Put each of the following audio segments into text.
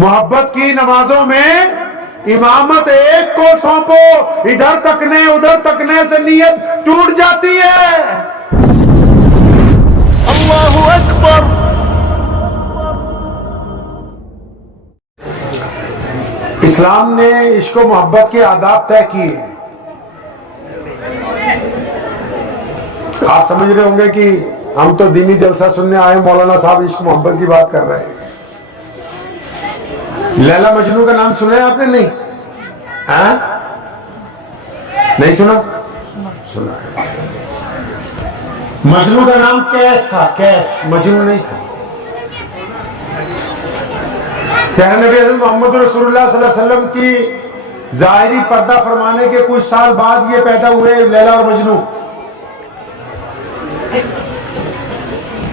محبت کی نمازوں میں امامت ایک کو سونپو، ادھر تکنے ادھر تکنے سے نیت ٹوٹ جاتی ہے۔ اللہ اکبر۔ اسلام نے عشق و محبت کے آداب طے کیے۔ آپ سمجھ رہے ہوں گے کہ ہم تو دینی جلسہ سننے آئے، مولانا صاحب عشق محبت کی بات کر رہے ہیں۔ لیلا مجنو کا نام سنا ہے آپ نے؟ نہیں نہیں سنا؟ سنا ہے۔ مجنو کا نام کیس تھا، کیس، مجنو نہیں تھا۔ پیارے نبی حضرت محمد رسول اللہ صلی اللہ علیہ وسلم کی ظاہری پردہ فرمانے کے کچھ سال بعد یہ پیدا ہوئے لیلا اور مجنو۔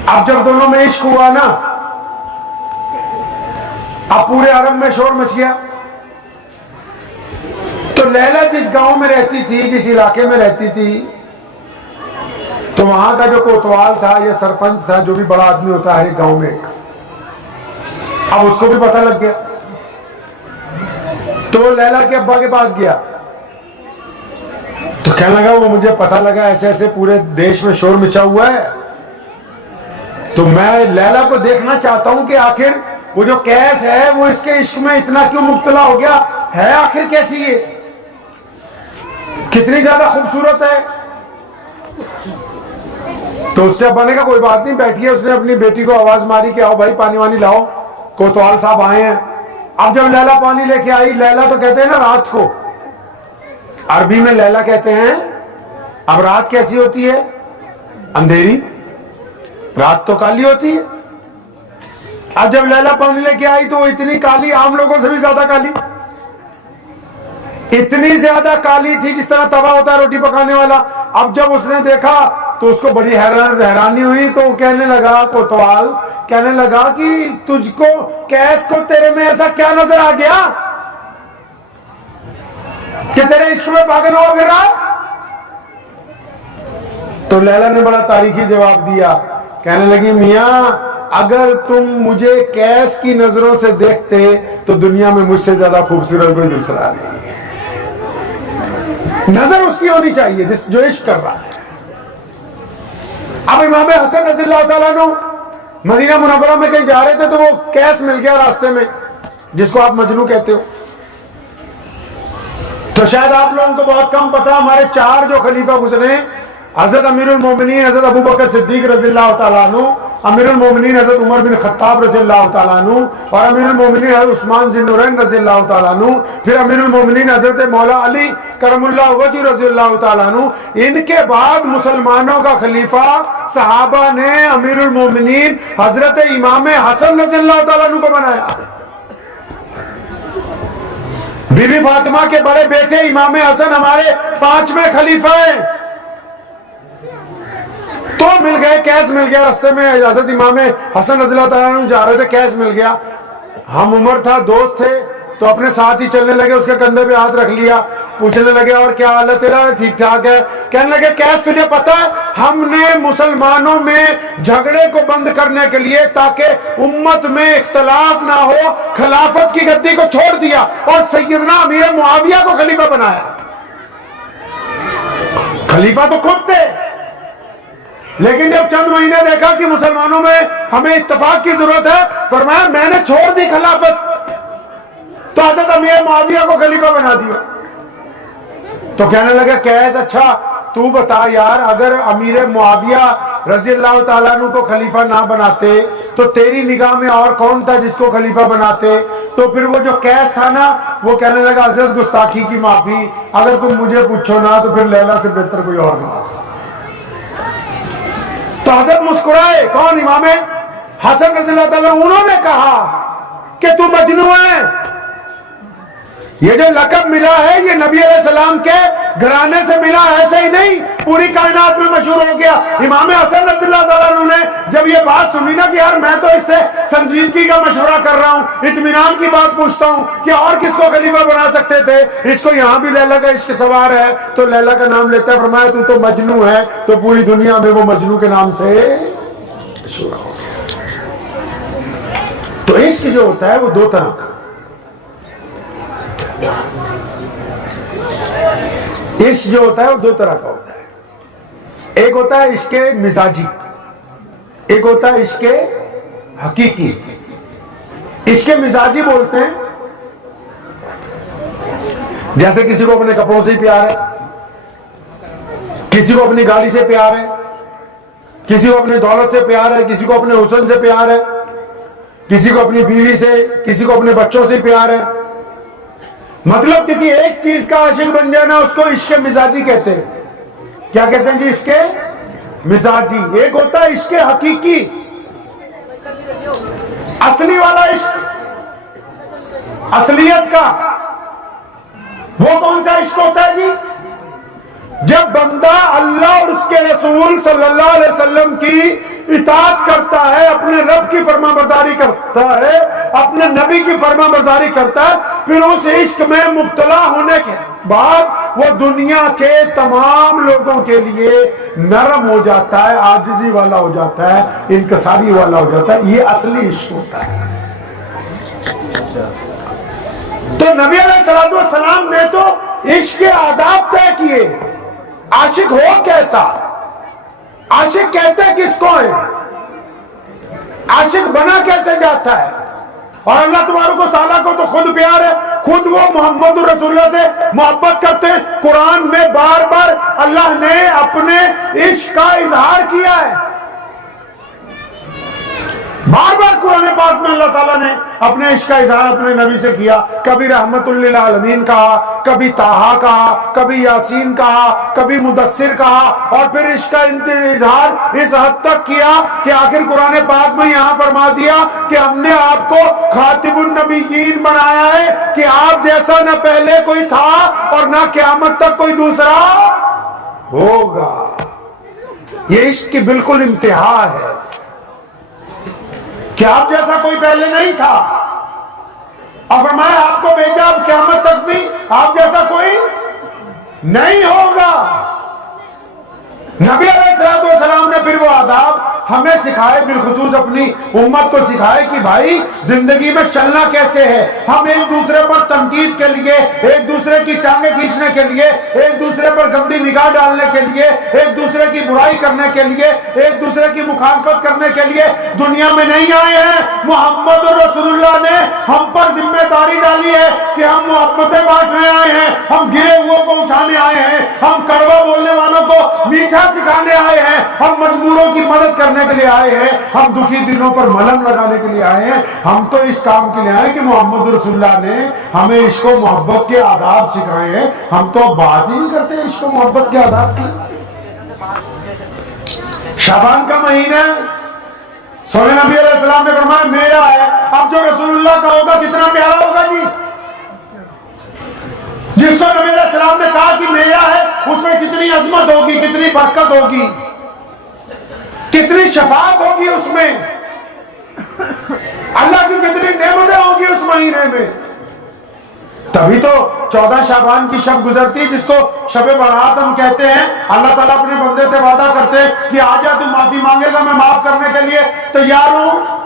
اب جب دونوں میں عشق ہوا نا، اب پورے عرب میں شور مچ گیا۔ تو لیلا جس گاؤں میں رہتی تھی، جس علاقے میں رہتی تھی، تو وہاں کا جو کوتوال تھا یا سرپنچ تھا، جو بھی بڑا آدمی ہوتا ہے گاؤں میں، اب اس کو بھی پتہ لگ گیا۔ تو لیلا کے ابا کے پاس گیا تو کہنے لگا وہ مجھے پتہ لگا ایسے ایسے پورے دیش میں شور مچا ہوا ہے، تو میں لیلا کو دیکھنا چاہتا ہوں کہ آخر وہ جو کیس ہے وہ اس کے عشق میں اتنا کیوں مبتلا ہو گیا ہے، آخر کیسی ہے، کتنی زیادہ خوبصورت ہے۔ تو اس نے ابا نے کہا کوئی بات نہیں، بیٹھیے۔ اس نے اپنی بیٹی کو آواز ماری کہ آؤ بھائی پانی وانی لاؤ، کوتوال صاحب آئے ہیں۔ اب جب لیلا پانی لے کے آئی، لیلا تو کہتے ہیں نا رات کو، عربی میں لیلا کہتے ہیں۔ اب رات کیسی ہوتی ہے؟ اندھیری، رات تو کالی ہوتی ہے۔ اب جب لیلا پانی لے کے آئی تو وہ اتنی کالی، عام لوگوں سے بھی زیادہ کالی، اتنی زیادہ کالی تھی جس طرح توا ہوتا ہے روٹی پکانے والا۔ اب جب اس نے دیکھا تو اس کو بڑی حیرانی ہوئی، تو وہ کہنے لگا، کوتوال کہنے لگا کہ تجھ کو، کیس کو تیرے میں ایسا کیا نظر آ گیا کہ تیرے عشق میں پاگل ہوا پھر رہا؟ تو لیلا نے بڑا تاریخی جواب دیا، کہنے لگی میاں اگر تم مجھے کیس کی نظروں سے دیکھتے تو دنیا میں مجھ سے زیادہ خوبصورت کوئی دوسرا نہیں ہے۔ نظر اس کی ہونی چاہیے جو عشق کر رہا ہے۔ اب امام حسن رضی اللہ تعالیٰ عنہ مدینہ منورہ میں کہیں جا رہے تھے تو وہ کیس مل گیا راستے میں، جس کو آپ مجنو کہتے ہو۔ تو شاید آپ لوگوں کو بہت کم پتا، ہمارے 4 جو خلیفہ گزرے، حضرت امیر المومنین حضرت ابو بکر صدیق رضی اللہ تعالیٰ عنہ، امیر المومنین حضرت عمر بن خطاب رضی اللہ تعالیٰ عنہ، اور امیر المومنین حضرت عثمان ذی النورین رضی اللہ تعالیٰ عنہ، پھر امیر المومنین حضرت مولا علی کرم اللہ وجہ رضی اللہ تعالیٰ عنہ۔ ان کے بعد مسلمانوں کا خلیفہ صحابہ نے امیر المومنین حضرت امام حسن رضی اللہ تعالیٰ عنہ کو بنایا۔ بی بی فاطمہ کے بڑے بیٹے امام حسن ہمارے 5ویں خلیفہ ہیں۔ تو مل گئے، کیس مل گیا رستے میں، حضرت امام حسن رضی اللہ تعالیٰ عنہ جا رہے تھے، کیس مل گیا۔ ہم عمر تھا، دوست تھے، تو اپنے ساتھ ہی چلنے لگے، اس کے کندھے پہ ہاتھ رکھ لیا، پوچھنے لگے اور کیا حال ہے تیرا؟ ٹھیک ٹھاک ہے۔ کہنے لگے کیس تجھے پتا ہے ہم نے مسلمانوں میں جھگڑے کو بند کرنے کے لیے تاکہ امت میں اختلاف نہ ہو، خلافت کی گدی کو چھوڑ دیا اور سیدنا امیر معاویہ کو خلیفہ بنایا۔ خلیفہ تو خود تھے، لیکن جب چند مہینے دیکھا کہ مسلمانوں میں ہمیں اتفاق کی ضرورت ہے، فرمایا میں نے چھوڑ دی خلافت، تو حضرت امیر معاویہ کو خلیفہ بنا دیا۔ تو کہنے لگا کیس اچھا تو بتا یار، اگر امیر معاویہ رضی اللہ تعالیٰ عنہ کو خلیفہ نہ بناتے تو تیری نگاہ میں اور کون تھا جس کو خلیفہ بناتے؟ تو پھر وہ جو کیس تھا نا، وہ کہنے لگا حضرت گستاخی کی معافی، اگر تم مجھے پوچھو نا تو پھر لیلا سے بہتر کوئی اور نہ تھا۔ تو حضرت مسکرائے، کون؟ امام حسن رضی اللہ تعالیٰ، انہوں نے کہا کہ تو مجنو ہے۔ یہ جو لقب ملا ہے یہ نبی علیہ السلام کے گھرانے سے ملا، ایسے ہی نہیں پوری کائنات میں مشہور ہو گیا۔ امام حسن رضی اللہ تعالیٰ عنہ نے جب یہ بات سنی نا کہ یار میں تو اس سے سنجیدگی کا مشورہ کر رہا ہوں، اطمینان کی بات پوچھتا ہوں کہ اور کس کو خلیفہ بنا سکتے تھے، اس کو یہاں بھی لیلا کا عشق سوار ہے، تو لیلا کا نام لیتا ہے، فرمایا تو تو مجنو ہے، تو پوری دنیا میں وہ مجنو کے نام سے مشہور ہو گیا۔ تو عشق جو ہوتا ہے وہ 2 طرح کا، عشق جو ہوتا ہے وہ دو طرح کا ہوتا ہے. ایک ہوتا ہے عشق مزاجی, ایک ہوتا ہے عشق حقیقی. عشق مزاجی بولتے ہیں جیسے کسی کو اپنے کپڑوں سے پیار ہے, کسی کو اپنی گاڑی سے پیار ہے, کسی کو اپنی دولت سے پیار ہے, کسی کو اپنے حسن سے پیار ہے, کسی کو اپنی بیوی سے, کسی کو اپنے بچوں سے پیار ہے. مطلب کسی ایک چیز کا عاشق بن جانا اس کو عشق مزاجی کہتے ہیں. کیا کہتے ہیں جی؟ عشق مزاجی. ایک ہوتا ہے عشق حقیقی, اصلی والا عشق, اصلیت کا. وہ کون سا عشق ہوتا ہے جی؟ جب بندہ اللہ اور اس کے رسول صلی اللہ علیہ وسلم کی اطاعت کرتا ہے, اپنے رب کی فرما برداری کرتا ہے, اپنے نبی کی فرما برداری کرتا ہے, پھر اس عشق میں مبتلا ہونے کے بعد وہ دنیا کے تمام لوگوں کے لیے نرم ہو جاتا ہے, عاجزی والا ہو جاتا ہے, انکساری والا ہو جاتا ہے. یہ اصلی عشق ہوتا ہے. تو نبی علیہ السلام نے تو عشق کے آداب طے کیے. عاشق ہو کیسا, عاشق کہتے کس کو ہے, عاشق بنا کیسے جاتا ہے. اور اللہ تبارک و تعالیٰ کو تو خود پیار ہے, خود وہ محمد رسول اللہ سے محبت کرتے ہیں. قرآن میں بار بار اللہ نے اپنے عشق کا اظہار کیا ہے. بار بار قرآن پاک میں اللہ تعالیٰ نے اپنے عشق کا اظہار اپنے نبی سے کیا. کبھی رحمت للعالمین کہا, کبھی طٰہٰ کہا, کبھی یاسین کہا, کبھی مدثر کہا, اور پھر عشق کا اظہار اس حد تک کیا کہ آخر قرآن پاک میں یہاں فرما دیا کہ ہم نے آپ کو خاتم النبیین بنایا ہے کہ آپ جیسا نہ پہلے کوئی تھا اور نہ قیامت تک کوئی دوسرا ہوگا. یہ عشق کی بالکل انتہا ہے کہ آپ جیسا کوئی پہلے نہیں تھا, اور فرمایا آپ کو بھیجا اب قیامت تک بھی آپ جیسا کوئی نہیں ہوگا. نبی علیہ السلام نے پھر وہ آداب ہمیں سکھائے, بالخصوص اپنی امت کو سکھائے کہ بھائی زندگی میں چلنا کیسے ہے. ہم ایک دوسرے پر تنقید کے لیے, ایک دوسرے کی ٹانگیں کھینچنے کے لیے, ایک دوسرے پر گندی نگاہ ڈالنے کے لیے, ایک دوسرے کی برائی کرنے کے لیے, ایک دوسرے کی مخالفت کرنے کے لیے دنیا میں نہیں آئے ہیں. محمد رسول اللہ نے ہم پر ذمہ داری ڈالی ہے کہ ہم محبتیں بانٹنے آئے ہیں, ہم گرے ہوئے کو اٹھانے آئے ہیں, ہم کڑوا بولنے والوں کو میٹھا سکھانے آئے ہیں, ہم مجبوروں کی مدد کرنے کے لیے آئے ہیں, ہم دکھی دلوں پر ملہم لگانے کے لیے آئے ہیں. ہم تو اس کام کے لیے آئے کہ محمد رسول اللہ نے ہمیں عشق و محبت کے آداب سکھائے ہیں. ہم تو بات ہی نہیں کرتے عشق و محبت کے آداب کی. شعبان کا مہینہ سونے نبی علیہ السلام نے فرمایا میرا ہے. اب جو رسول اللہ کا ہوگا کتنا پیارا ہوگا جی. جس کو نبی علیہ السلام نے کہا کہ میرا ہے اس میں کتنی عظمت ہوگی, کتنی برکت ہوگی, کتنی شفاعت ہوگی اس میں, اللہ کی کتنی نعمتیں ہوگی اس مہینے میں. تبھی تو 14 شعبان کی شب گزرتی جس کو شب برات ہم کہتے ہیں. اللہ تعالیٰ اپنے بندے سے وعدہ کرتے ہیں کہ آجا تو معافی مانگے گا, میں معاف کرنے کے لیے تیار ہوں.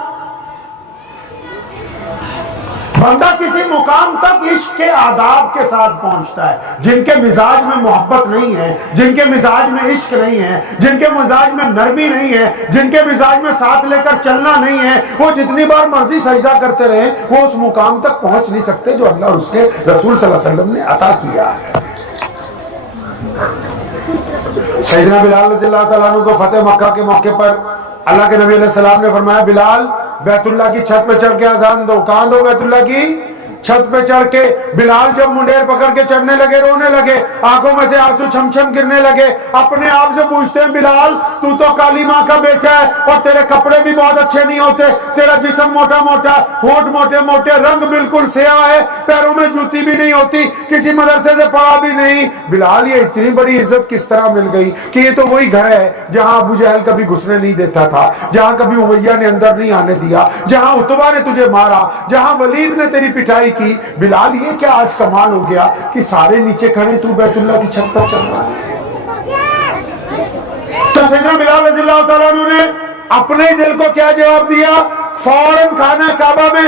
بندہ کسی مقام تک عشق کے آداب کے ساتھ پہنچتا ہے. جن کے مزاج میں محبت نہیں ہے, جن کے مزاج میں عشق نہیں ہے, جن کے مزاج میں نرمی نہیں ہے, جن کے مزاج میں ساتھ لے کر چلنا نہیں ہے, وہ جتنی بار مرضی سجدہ کرتے رہیں وہ اس مقام تک پہنچ نہیں سکتے جو اللہ اور اس کے رسول صلی اللہ علیہ وسلم نے عطا کیا ہے. سیدنا بلال رضی اللہ تعالیٰ عنہ کو فتح مکہ کے موقع پر اللہ کے نبی علیہ السلام نے فرمایا بلال بیت اللہ کی چھت پہ چڑھ کے اذان دو. کہاں دو؟ بیت اللہ کی چھت پہ چڑھ کے. بلال جب منڈیر پکڑ کے چڑھنے لگے, رونے لگے, آنکھوں میں سے آنسو چھم چھم گرنے لگے, اپنے آپ سے پوچھتے ہیں بلال تو کالی ماں کا بیٹا ہے اور تیرے کپڑے بھی بہت اچھے نہیں ہوتے, تیرا جسم موٹا موٹا, ہونٹ موٹے موٹے, رنگ بالکل سیاہ ہے, پیروں میں جوتی بھی نہیں ہوتی, کسی مدرسے سے پڑھا بھی نہیں. بلال یہ اتنی بڑی عزت کس طرح مل گئی کہ یہ تو وہی گھر ہے جہاں ابو جہل کبھی گھسنے نہیں دیتا تھا, جہاں کبھی امیہ نے اندر نہیں آنے دیا, جہاں عتبہ نے تجھے مارا, جہاں ولید نے تیری پٹائی کی. بلال یہ کیا آج کمال ہو گیا کہ سارے نیچے کھڑے تو بیت اللہ کی چھت پر چل رہا ہے. تو سیدنا بلال رضی اللہ تعالیٰ عنہ نے اپنے دل کو کیا جواب دیا؟ فوراً خانہ کعبہ میں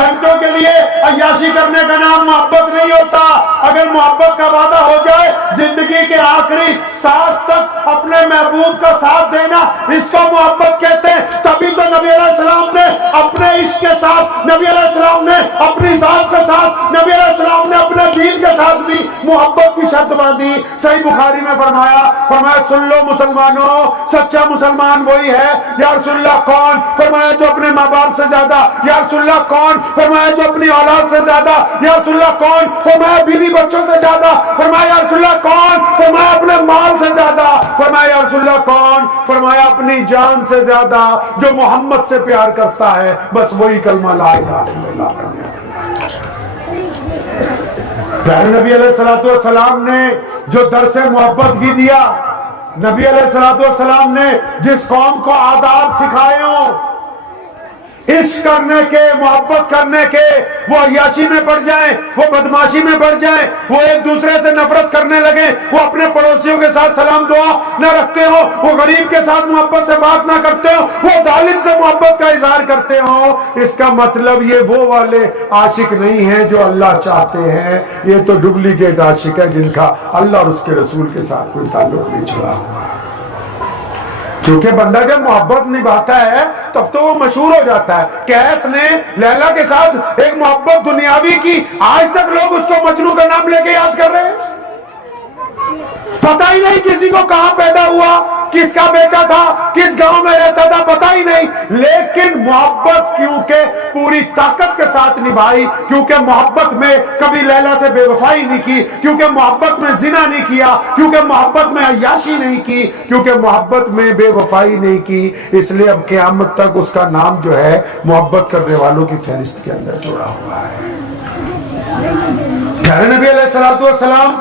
گھنٹوں کے لیے عیاشی کرنے کا نام محبت نہیں ہوتا. اگر محبت کا وعدہ ہو جائے زندگی کے آخری سانس تک اپنے محبوب کا ساتھ دینا, اس کو محبت کہتے ہیں. تبھی تو نبی علیہ السلام نے اپنے عشق کے ساتھ, نبی علیہ السلام نے اپنی ذات کے ساتھ, نبی علیہ السلام نے اپنے دین کے ساتھ بھی محبت کی شرط باندھی. صحیح بخاری میں فرمایا سن لو مسلمانوں, سچا مسلمان وہی ہے. یا رسول اللہ کون؟ فرمایا جو اپنے ماں باپ سے زیادہ. یا رسول اللہ کون؟ فرمایا جو اپنی اولاد سے زیادہ. یا رسول اللہ کون؟ فرمایا بیوی بچوں سے زیادہ. فرمایا یا رسول اللہ کون؟ فرمایا اپنے مال سے زیادہ. فرمایا یا رسول اللہ کون؟ فرمایا اپنی جان سے زیادہ. جو محمد سے پیار کرتا ہے بس وہی کلمہ لا الہ الا اللہ پڑھنے. پیارے نبی علیہ السلام نے جو درس محبت کی دیا, نبی علیہ السلام نے جس قوم کو آداب سکھائے ہوں, عشق کرنے کے, محبت کرنے کے, وہ عیاشی میں پڑ جائیں, وہ بدماشی میں پڑ جائیں, وہ ایک دوسرے سے نفرت کرنے لگیں, وہ اپنے پڑوسیوں کے ساتھ سلام دعا نہ رکھتے ہو, وہ غریب کے ساتھ محبت سے بات نہ کرتے ہو, وہ ظالم سے محبت کا اظہار کرتے ہو, اس کا مطلب یہ وہ والے عاشق نہیں ہیں جو اللہ چاہتے ہیں. یہ تو ڈپلیکیٹ عاشق ہے جن کا اللہ اور اس کے رسول کے ساتھ کوئی تعلق نہیں چھڑا ہوا. کیونکہ بندہ جب محبت نبھاتا ہے تب تو وہ مشہور ہو جاتا ہے. کیس نے لیلا کے ساتھ ایک محبت دنیاوی کی, آج تک لوگ اس کو مجنوں کا نام لے کے یاد کر رہے ہیں. پتہ ہی نہیں کسی کو کہاں پیدا ہوا, کس کا بیٹا تھا, کس گاؤں میں رہتا تھا, پتہ ہی نہیں. لیکن محبت کیونکہ پوری طاقت کے ساتھ نبھائی, کیونکہ محبت میں کبھی لیلا سے بے وفائی نہیں کی, کیونکہ محبت میں زنا نہیں کیا, کیونکہ محبت میں عیاشی نہیں کی, کیونکہ محبت میں بے وفائی نہیں کی, اس لیے اب قیامت تک اس کا نام جو ہے محبت کرنے والوں کی فہرست کے اندر جڑا ہوا ہے. پیارے نبی علیہ السلام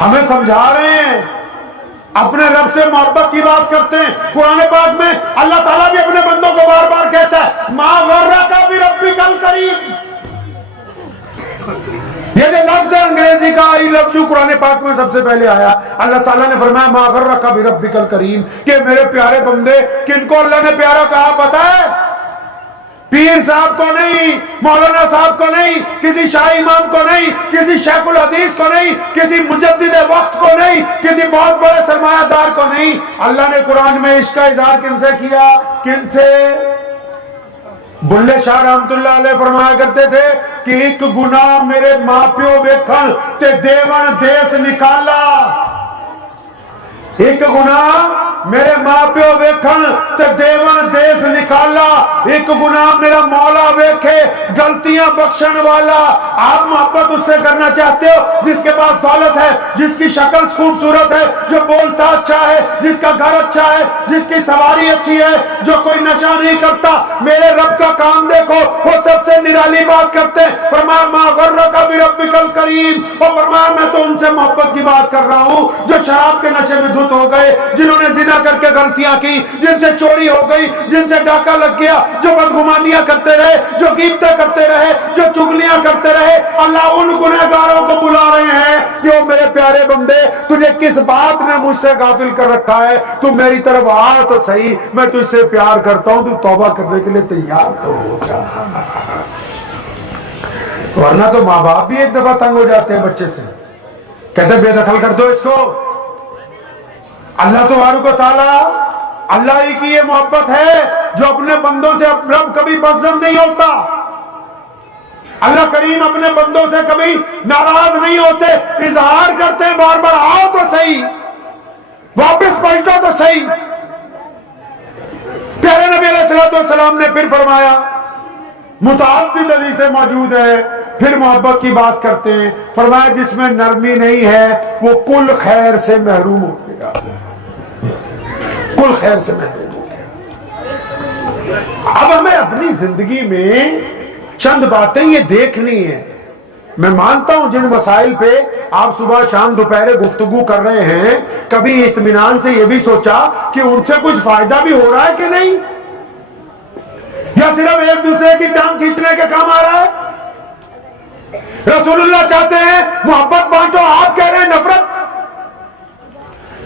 ہمیں سمجھا رہے ہیں, اپنے رب سے محبت کی بات کرتے ہیں. قرآن پاک میں اللہ تعالیٰ بھی اپنے بندوں کو بار بار کہتا ہے ما غرک بربک الکریم. یہ جو لفظ ہے انگریزی کا آئی لفظ جو قرآن پاک میں سب سے پہلے آیا, اللہ تعالیٰ نے فرمایا ما غرک بربک الکریم, کہ میرے پیارے بندے, کن کو اللہ نے پیارا کہا پتہ ہے؟ پیر صاحب کو نہیں, مولانا صاحب کو نہیں, کسی شاہ امام کو نہیں, کسی شیخ الحدیث کو نہیں, کسی مجدد وقت کو نہیں, کسی بہت بڑے سرمایہ دار کو نہیں. اللہ نے قرآن میں عشق کا اظہار کن سے کیا؟ کن سے؟ بلے شاہ رحمت اللہ علیہ فرمایا کرتے تھے کہ ایک گناہ میرے ماں پیو ویکھن تے دیون دیس نکالا. ایک گناہ میرے ماں پیو ویکھن تے دیون دیس نکالا. ایک گناہ میرا مولا ویکھے غلطیاں بخشن والا. آپ محبت اس سے کرنا چاہتے ہو جس کے پاس دولت ہے, جس کی شکل خوبصورت ہے, جو بولتا اچھا ہے, جس کا گھر اچھا ہے, جس کی سواری اچھی ہے, جو کوئی نشہ نہیں کرتا. میرے رب کا کام دیکھو, وہ سب سے نرالی بات کرتے ہیں. فرمایا ما غرک بربک الکریم, اور فرمایا میں تو ان سے محبت کی بات کر رہا ہوں جو شراب کے نشے میں دھت ہو گئے, جنہوں نے زنا کر کے غلطیاں کی, جن سے چوری ہو گئی, جن سے ڈاکہ لگ گیا, جو بدگمانیاں کرتے رہے, جو غیبتیں کرتے رہے, جو چغلیاں کرتے رہے. اللہ ان گنہگاروں کو بلا رہے ہیں کہ او میرے پیارے بندے, تجھے کس بات نے مجھ سے غافل کر رکھا ہے؟ تو میری طرف آ تو صحیح, میں تجھ سے پیار کرتا ہوں, تو توبہ کرنے کے لیے تیار تو ہو جا. ورنہ تو ماں باپ بھی ایک دفعہ تنگ ہو جاتے ہیں بچے سے, کہتے ہیں بے دخل کر دو اس کو. اللہ تبارک و تعالی, اللہ ہی کی یہ محبت ہے جو اپنے بندوں سے رب کبھی بدظن نہیں ہوتا. اللہ کریم اپنے بندوں سے کبھی ناراض نہیں ہوتے, اظہار کرتے ہیں بار بار آؤ تو صحیح, واپس پلٹو تو صحیح. پیارے نبی علیہ السلام نے پھر فرمایا, متعدد حدیثیں موجود ہے, پھر محبت کی بات کرتے ہیں. فرمایا جس میں نرمی نہیں ہے وہ کل خیر سے محروم ہو گیا, کل خیر سے محروم ہو گیا. اب ہمیں اپنی زندگی میں چند باتیں یہ دیکھنی ہے. میں مانتا ہوں جن مسائل پہ آپ صبح شام دوپہر گفتگو کر رہے ہیں, کبھی اطمینان سے یہ بھی سوچا کہ ان سے کچھ فائدہ بھی ہو رہا ہے کہ نہیں, یا صرف ایک دوسرے کی ٹانگ کھینچنے کے کام آ رہا ہے؟ رسول اللہ چاہتے ہیں محبت بانٹو, آپ کہہ رہے ہیں نفرت.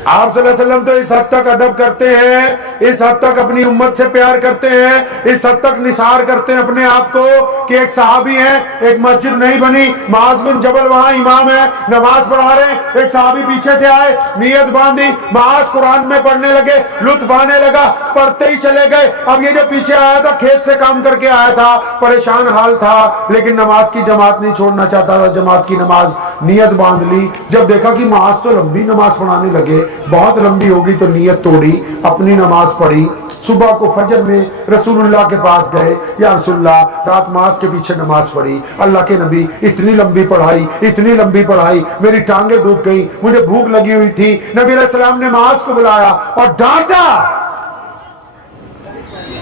آپ صلی اللہ علیہ وسلم تو اس حد تک ادب کرتے ہیں، اس حد تک اپنی امت سے پیار کرتے ہیں، اس حد تک نثار کرتے ہیں اپنے آپ کو کہ ایک صحابی ہیں، ایک مسجد نہیں بنی، معاذ بن جبل وہاں امام ہے، نماز پڑھا رہے ہیں، ایک صحابی پیچھے سے آئے، نیت باندھی، معاذ قرآن میں پڑھنے لگے، لطف آنے لگا، پڑھتے ہی چلے گئے۔ اب یہ جو پیچھے آیا تھا کھیت سے کام کر کے آیا تھا، پریشان حال تھا، لیکن نماز کی جماعت نہیں چھوڑنا چاہتا تھا، جماعت کی نماز نیت باندھ لی۔ جب دیکھا کہ معاذ تو لمبی نماز پڑھانے لگے، بہت لمبی ہوگی، تو نیت توڑی، اپنی نماز پڑھی۔ صبح کو فجر میں رسول اللہ کے پاس گئے، یا رسول اللہ رات معاذ کے پیچھے نماز پڑھی، اللہ کے نبی اتنی لمبی پڑھائی، اتنی لمبی پڑھائی، میری ٹانگیں دکھ گئی، مجھے بھوک لگی ہوئی تھی۔ نبی علیہ السلام نے معاذ کو بلایا اور ڈانٹا۔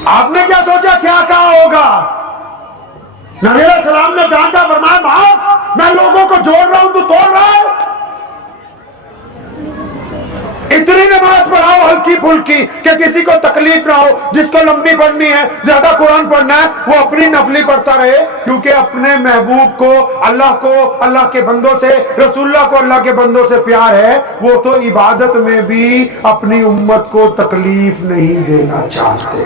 آپ نے کیا سوچا کیا کہا ہوگا؟ نبی علیہ السلام نے ڈانٹا، فرمایا معاذ میں لوگوں کو جوڑ رہا ہوں تو توڑ رہا ہے، اتنی نماز پڑھاؤ ہلکی پھلکی کہ کسی کو تکلیف نہ ہو، جس کو لمبی پڑھنی ہے، زیادہ قرآن پڑھنا ہے، وہ اپنی نفلی پڑھتا رہے، کیونکہ اپنے محبوب کو، اللہ کے بندوں سے، رسول اللہ کو اللہ کے بندوں سے پیار ہے، وہ تو عبادت میں بھی اپنی امت کو تکلیف نہیں دینا چاہتے۔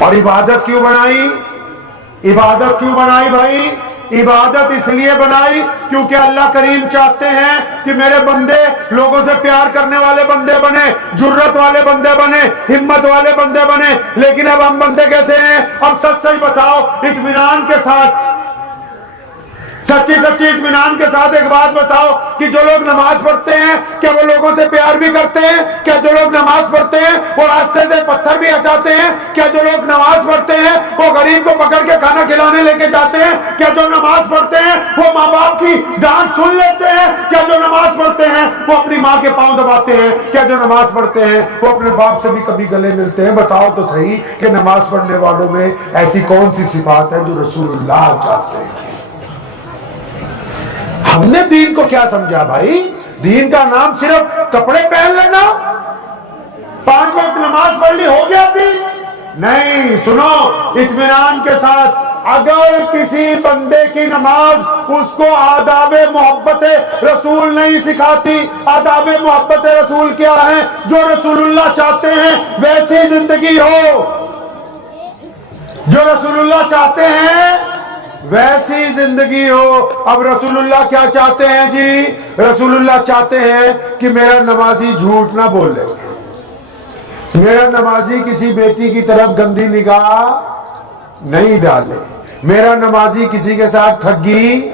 اور عبادت کیوں بنائی؟ عبادت کیوں بنائی بھائی؟ عبادت اس لیے بنائی کیونکہ اللہ کریم چاہتے ہیں کہ میرے بندے لوگوں سے پیار کرنے والے بندے بنے، جرت والے بندے بنے، ہمت والے بندے بنے۔ لیکن اب ہم بندے کیسے ہیں؟ اب سچ سچ بتاؤ، اطمینان کے ساتھ، سچی سچی اطمینان کے ساتھ ایک بات بتاؤ کہ جو لوگ نماز پڑھتے ہیں کیا وہ لوگوں سے پیار بھی کرتے ہیں؟ کیا جو لوگ نماز پڑھتے ہیں وہ راستے سے پتھر بھی ہٹاتے ہیں؟ کیا جو لوگ نماز پڑھتے ہیں وہ غریب کو پکڑ کے کھانا کھلانے لے کے جاتے ہیں؟ کیا جو نماز پڑھتے ہیں وہ ماں باپ کی ڈانٹ سن لیتے ہیں؟ کیا جو نماز پڑھتے ہیں وہ اپنی ماں کے پاؤں دباتے ہیں؟ کیا جو نماز پڑھتے ہیں وہ اپنے باپ سے بھی کبھی گلے ملتے ہیں؟ بتاؤ تو صحیح کہ نماز پڑھنے والوں میں ایسی کون سی صفات ہے جو رسول اللہ چاہتے ہیں؟ ہم نے دین کو کیا سمجھا بھائی؟ دین کا نام صرف کپڑے پہن لینا، 5 وقت نماز پڑھ لی ہو گیا دین؟ نہیں، سنو اطمینان کے ساتھ، اگر کسی بندے کی نماز اس کو آداب محبت رسول نہیں سکھاتی، آداب محبت رسول کیا ہیں؟ جو رسول اللہ چاہتے ہیں ویسی زندگی ہو، جو رسول اللہ چاہتے ہیں ویسی زندگی ہو۔ اب رسول اللہ کیا چاہتے ہیں جی؟ رسول اللہ چاہتے ہیں کہ میرا نمازی جھوٹ نہ بولے، میرا نمازی کسی بیٹی کی طرف گندی نگاہ نہیں ڈالے، میرا نمازی کسی کے ساتھ ٹھگی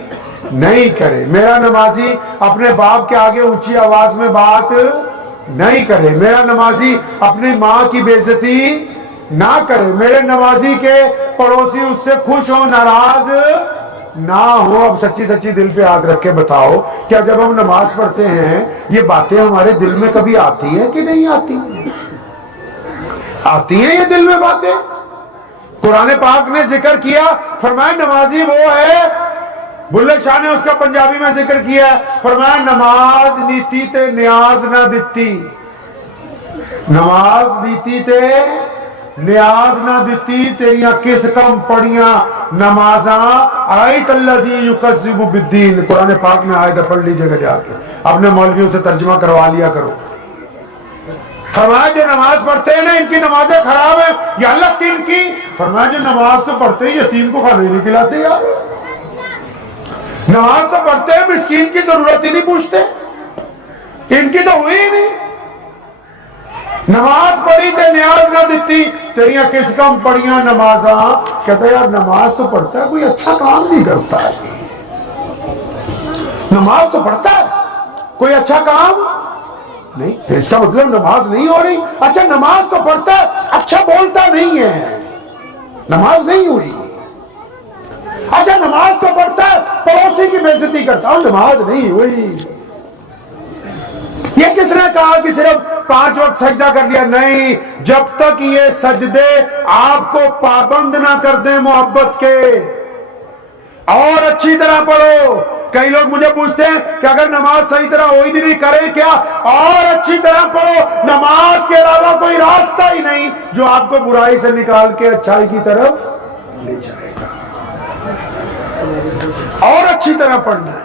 نہیں کرے، میرا نمازی اپنے باپ کے آگے اونچی آواز میں بات نہیں کرے، میرا نمازی اپنی ماں کی بے عزتی نہ کرے، میرے نمازی کے پڑوسی اس سے خوش ہو، ناراض نہ ہو۔ اب سچی سچی دل پہ ہاتھ رکھ کے بتاؤ، کیا جب ہم نماز پڑھتے ہیں یہ باتیں ہمارے دل میں کبھی آتی ہیں کہ نہیں آتی ہیں؟ آتی ہیں یہ دل میں باتیں۔ قرآن پاک نے ذکر کیا، فرمایا نمازی وہ ہے، بلے شاہ نے اس کا پنجابی میں ذکر کیا، فرمایا نماز نیتی تے نیاز نہ دتی، نماز نیتی تے نیاز نہ دتی، تیریاں کس کم پڑیاں نمازاں، آیت الذی یکذب بالدین، قرآن پاک میں آیت پڑھ لیجئے گا جا کے، اپنے مولویوں سے ترجمہ کروا لیا کرو۔ فرمایا جو نماز پڑھتے ہیں نا ان کی نمازیں خراب ہیں۔ یا اللہ کن کی؟ فرمایا جو نماز تو پڑھتے ہیں یتیم کو کھانے نہیں کھلاتے، یار نماز تو پڑھتے ہیں مسکین کی ضرورت ہی نہیں پوچھتے، ان کی تو ہوئی ہی نہیں۔ نماز پڑھی تے نیاز نہ دیتی، تیریاں کس کم پڑھیاں نمازاں۔ کہتا ہے یار نماز تو پڑھتا ہے، کوئی اچھا کام نہیں کرتا ہے، نماز تو پڑھتا ہے کوئی اچھا کام نہیں، اس کا مطلب نماز نہیں ہو رہی۔ اچھا نماز تو پڑھتا ہے، اچھا بولتا نہیں ہے، نماز نہیں ہوئی۔ اچھا نماز تو پڑھتا ہے، پڑوسی کی بے عزتی کرتا ہوں، نماز نہیں ہوئی۔ یہ کس نے کہا کہ صرف 5 وقت سجدہ کر لیا؟ نہیں، جب تک یہ سجدے آپ کو پابند نہ کر دیں محبت کے، اور اچھی طرح پڑھو۔ کئی لوگ مجھے پوچھتے ہیں کہ اگر نماز صحیح طرح ہوئی نہیں کریں کیا؟ اور اچھی طرح پڑھو، نماز کے علاوہ کوئی راستہ ہی نہیں جو آپ کو برائی سے نکال کے اچھائی کی طرف لے جائے گا، اور اچھی طرح پڑھنا ہے۔